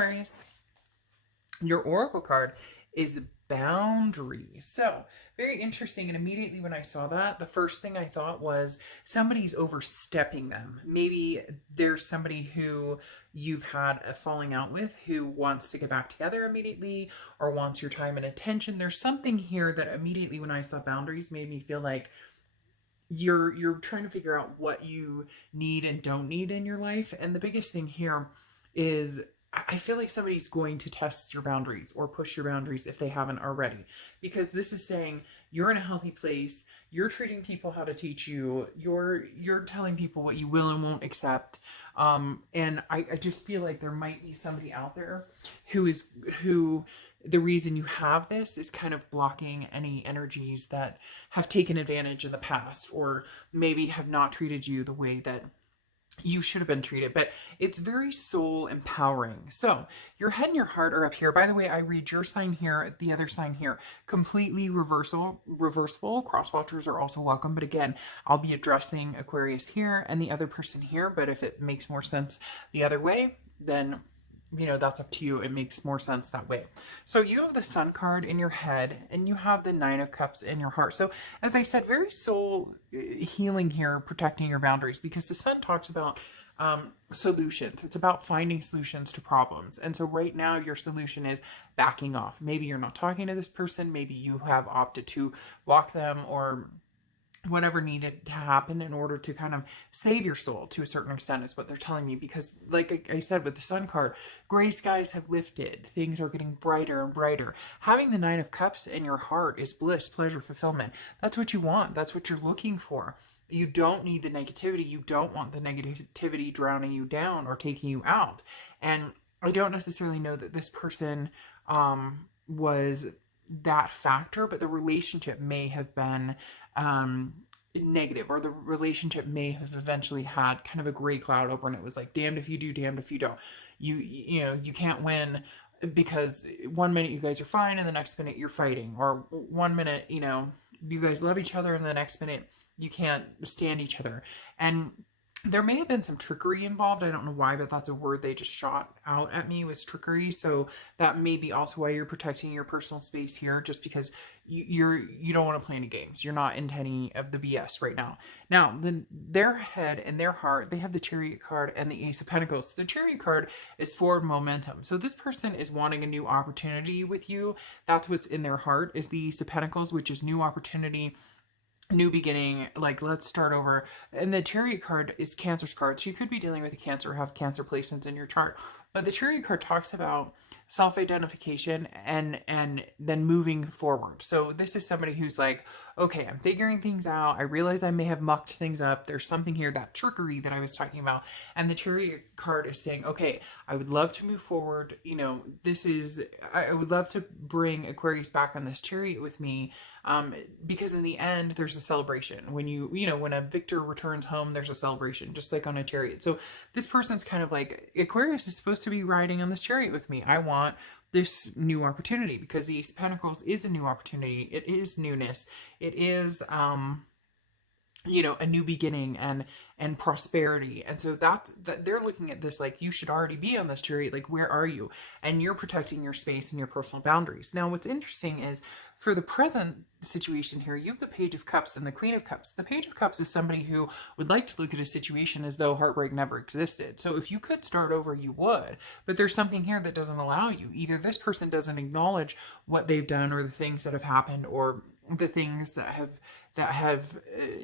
Aquarius. Your oracle card is boundaries. So, very interesting. And immediately when I saw that, the first thing I thought was somebody's overstepping them. Maybe there's somebody who you've had a falling out with who wants to get back together immediately or wants your time and attention. There's something here that immediately when I saw boundaries made me feel like you're trying to figure out what you need and don't need in your life. And the biggest thing here is I feel like somebody's going to test your boundaries or push your boundaries if they haven't already, because this is saying you're in a healthy place. You're treating people how to teach you. You're telling people what you will and won't accept. And I just feel like there might be somebody out there who the reason you have this is kind of blocking any energies that have taken advantage in the past or maybe have not treated you the way that you should have been treated. But it's very soul empowering. So your head and your heart are up here. By the way, I read your sign here, the other sign here, completely reversible. Cross watchers are also welcome. But again, I'll be addressing Aquarius here and the other person here. But if it makes more sense the other way, then that's up to you. It makes more sense that way. So you have the Sun card in your head and you have the Nine of Cups in your heart. So as I said, very soul healing here, protecting your boundaries, because the Sun talks about solutions. It's about finding solutions to problems. And so right now your solution is backing off. Maybe you're not talking to this person. Maybe you have opted to block them or whatever needed to happen in order to kind of save your soul to a certain extent is what they're telling me. Because like I said with the Sun card, gray skies have lifted. Things are getting brighter and brighter. Having the Nine of Cups in your heart is bliss, pleasure, fulfillment. That's what you want. That's what you're looking for. You don't need the negativity. You don't want the negativity drowning you down or taking you out. And I don't necessarily know that this person was that factor, but the relationship may have been negative, or the relationship may have eventually had kind of a gray cloud over, and it was like damned if you do, damned if you don't. You can't win, because 1 minute you guys are fine and the next minute you're fighting, or 1 minute you guys love each other and the next minute you can't stand each other. And there may have been some trickery involved. I don't know why, but that's a word they just shot out at me, was trickery. So that may be also why you're protecting your personal space here, just because you don't want to play any games. You're not into any of the BS right now. Now, their head and their heart, they have the Chariot card and the Ace of Pentacles. The Chariot card is forward momentum. So this person is wanting a new opportunity with you. That's what's in their heart, is the Ace of Pentacles, which is new opportunity, new beginning, like let's start over. And the Chariot card is Cancer's card. So you could be dealing with a Cancer, have Cancer placements in your chart. But the Chariot card talks about self-identification and then moving forward. So this is somebody who's like, okay, I'm figuring things out. I realize I may have mucked things up. There's something here, that trickery that I was talking about. And the Chariot card is saying, okay, I would love to move forward. I would love to bring Aquarius back on this chariot with me. Because in the end, there's a celebration. When when a victor returns home, there's a celebration, just like on a chariot. So this person's kind of like, Aquarius is supposed to be riding on this chariot with me. I want this new opportunity, because the Ace of Pentacles is a new opportunity. It is newness. It is, a new beginning and prosperity. And so that they're looking at this like, you should already be on this chariot. Like, where are you? And you're protecting your space and your personal boundaries. Now, what's interesting is, for the present situation here, you have the Page of Cups and the Queen of Cups. The Page of Cups is somebody who would like to look at a situation as though heartbreak never existed. So if you could start over, you would. But there's something here that doesn't allow you. Either this person doesn't acknowledge what they've done, or the things that have happened, or the things that have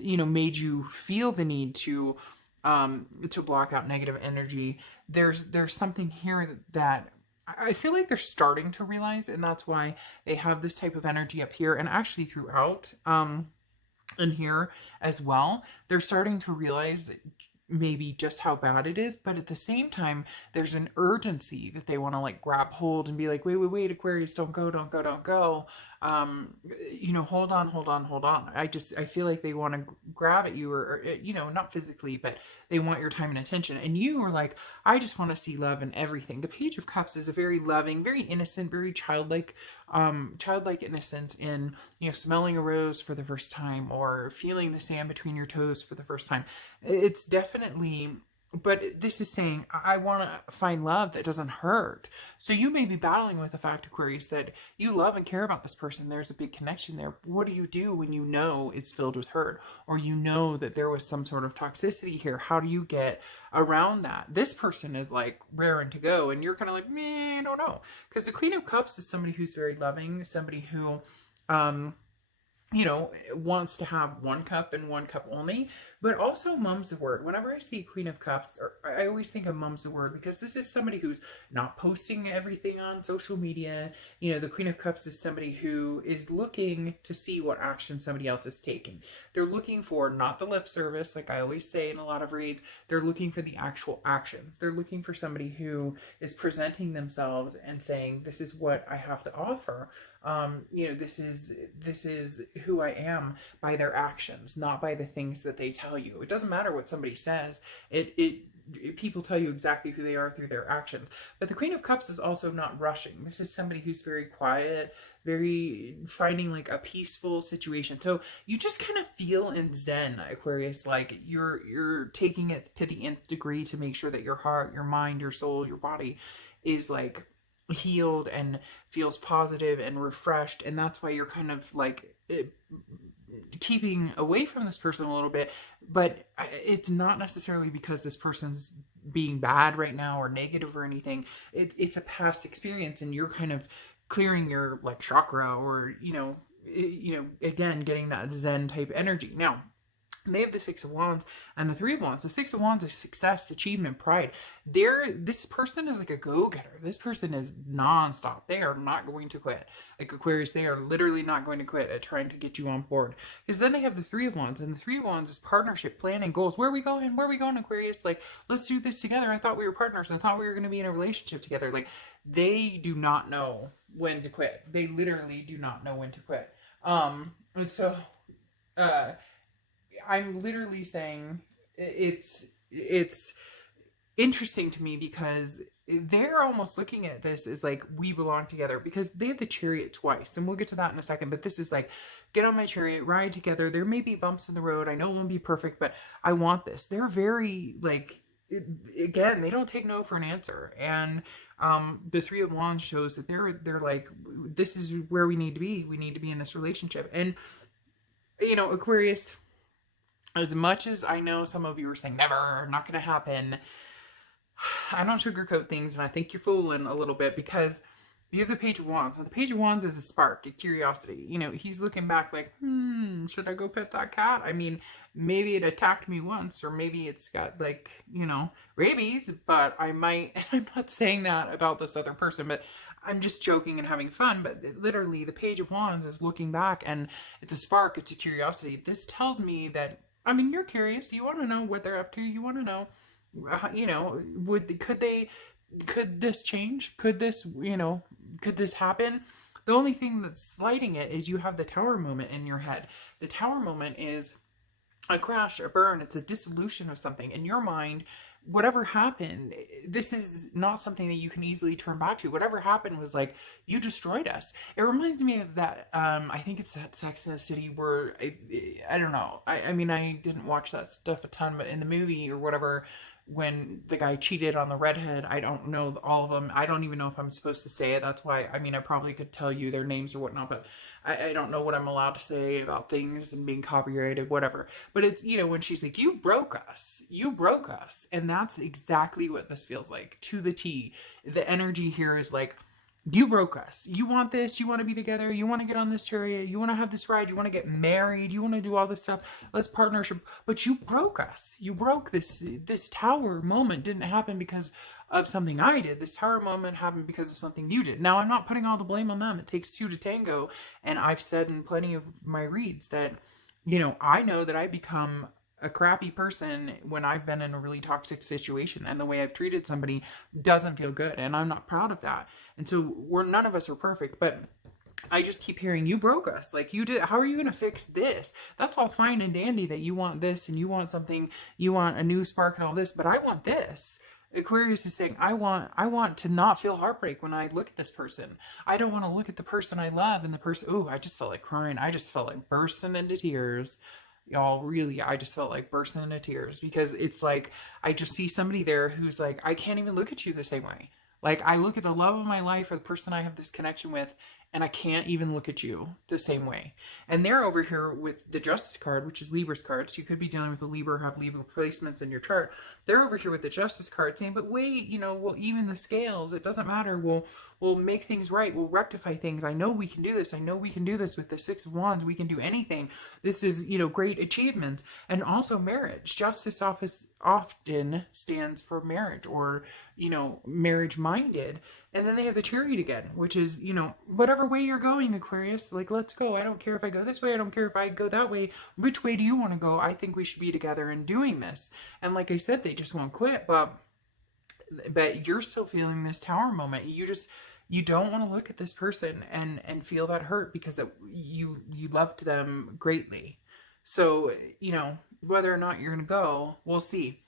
made you feel the need to block out negative energy. There's something here that I feel like they're starting to realize, and that's why they have this type of energy up here, and actually throughout in here as well. They're starting to realize maybe just how bad it is, but at the same time, there's an urgency that they want to like grab hold and be like, wait, Aquarius, don't go. Hold on. I feel like they want to grab at you, or not physically, but they want your time and attention. And you are like, I just want to see love in everything. The Page of Cups is a very loving, very innocent, very childlike innocence in, smelling a rose for the first time, or feeling the sand between your toes for the first time. It's definitely But this is saying, I want to find love that doesn't hurt. So you may be battling with the fact, Aquarius, that you love and care about this person. There's a big connection there. What do you do when you know it's filled with hurt? Or you know that there was some sort of toxicity here? How do you get around that? This person is like raring to go, and you're kind of like, meh, I don't know. Because the Queen of Cups is somebody who's very loving, somebody who, wants to have one cup and one cup only, but also mum's the word. Whenever I see Queen of Cups, or I always think of mum's the word, because this is somebody who's not posting everything on social media. The Queen of Cups is somebody who is looking to see what action somebody else is taking. They're looking for not the lip service, like I always say in a lot of reads. They're looking for the actual actions. They're looking for somebody who is presenting themselves and saying, this is what I have to offer. This is who I am by their actions, not by the things that they tell you. It doesn't matter what somebody says. People tell you exactly who they are through their actions. But the Queen of Cups is also not rushing. This is somebody who's very quiet, very finding like a peaceful situation. So you just kind of feel in Zen, Aquarius, like you're taking it to the nth degree to make sure that your heart, your mind, your soul, your body is like healed and feels positive and refreshed. And that's why you're kind of like keeping away from this person a little bit. But it's not necessarily because this person's being bad right now or negative or anything. It's a past experience, and you're kind of clearing your like chakra, or again getting that Zen type energy. Now they have the Six of Wands and the Three of Wands. The Six of Wands is success, achievement, pride. This person is like a go-getter. This person is nonstop. They are not going to quit. Like Aquarius, they are literally not going to quit at trying to get you on board. Because then they have the Three of Wands, and the Three of Wands is partnership, planning, goals. Where are we going? Where are we going, Aquarius? Like, let's do this together. I thought we were partners. I thought we were going to be in a relationship together. Like, they do not know when to quit. They literally do not know when to quit. And so, I'm literally saying it's interesting to me, because they're almost looking at this as like, we belong together, because they have the Chariot twice, and we'll get to that in a second. But this is like, get on my chariot, ride together. There may be bumps in the road. I know it won't be perfect, but I want this. They're very like, again, they don't take no for an answer. And the Three of Wands shows that they're like, this is where we need to be. We need to be in this relationship. And Aquarius, as much as I know some of you are saying, never, not going to happen, I don't sugarcoat things, and I think you're fooling a little bit, because you have the Page of Wands, and the Page of Wands is a spark, a curiosity. He's looking back like, should I go pet that cat? I mean, maybe it attacked me once, or maybe it's got like, rabies, but I might, and I'm not saying that about this other person, but I'm just joking and having fun. But literally, the Page of Wands is looking back, and it's a spark, it's a curiosity. This tells me that, you're curious. You want to know what they're up to. You want to know, could this change? Could this happen? The only thing that's sliding it is you have the Tower moment in your head. The Tower moment is a crash, a burn. It's a dissolution of something in your mind. Whatever happened, this is not something that you can easily turn back to. Whatever happened was like, you destroyed us. It reminds me of that, I think it's that Sex and the City where, I don't know. I mean, I didn't watch that stuff a ton, but in the movie or whatever, when the guy cheated on the redhead, I don't know all of them. I don't even know if I'm supposed to say it. That's why, I probably could tell you their names or whatnot, but I don't know what I'm allowed to say about things and being copyrighted, whatever. But it's, when she's like, you broke us. You broke us. And that's exactly what this feels like, to the T. The energy here is like, you broke us. You want this. You want to be together. You want to get on this chariot. You want to have this ride. You want to get married. You want to do all this stuff. Let's partnership. But you broke us. You broke this. This Tower moment didn't happen because of something I did. This Tower moment happened because of something you did. Now, I'm not putting all the blame on them. It takes two to tango. And I've said in plenty of my reads that, I know that I become a crappy person when I've been in a really toxic situation, and the way I've treated somebody doesn't feel good, and I'm not proud of that. And so none of us are perfect, but I just keep hearing, you broke us. Like, you did. How are you going to fix this? That's all fine and dandy that you want this and you want something, you want a new spark and all this, but I want this. Aquarius is saying, I want to not feel heartbreak when I look at this person. I don't want to look at the person I love and the person, I just felt like crying. I just felt like bursting into tears. y'all, really, I just felt like bursting into tears, because it's like I just see somebody there who's like, I can't even look at you the same way. Like, I look at the love of my life or the person I have this connection with, and I can't even look at you the same way. And they're over here with the Justice card, which is Libra's card. So you could be dealing with a Libra, have Libra placements in your chart. They're over here with the Justice card saying, but wait, you know, we'll even the scales. It doesn't matter. We'll make things right. We'll rectify things. I know we can do this. I know we can do this with the Six of Wands. We can do anything. This is, you know, great achievements. And also marriage. Justice often stands for marriage, or, you know, marriage minded. And then they have the Chariot again, which is, you know, whatever way you're going, Aquarius, like, let's go. I don't care if I go this way. I don't care if I go that way. Which way do you want to go? I think we should be together in doing this. And like I said, they just won't quit. But you're still feeling this Tower moment. You don't want to look at this person and feel that hurt, because you loved them greatly. So, you know, whether or not you're going to go, we'll see.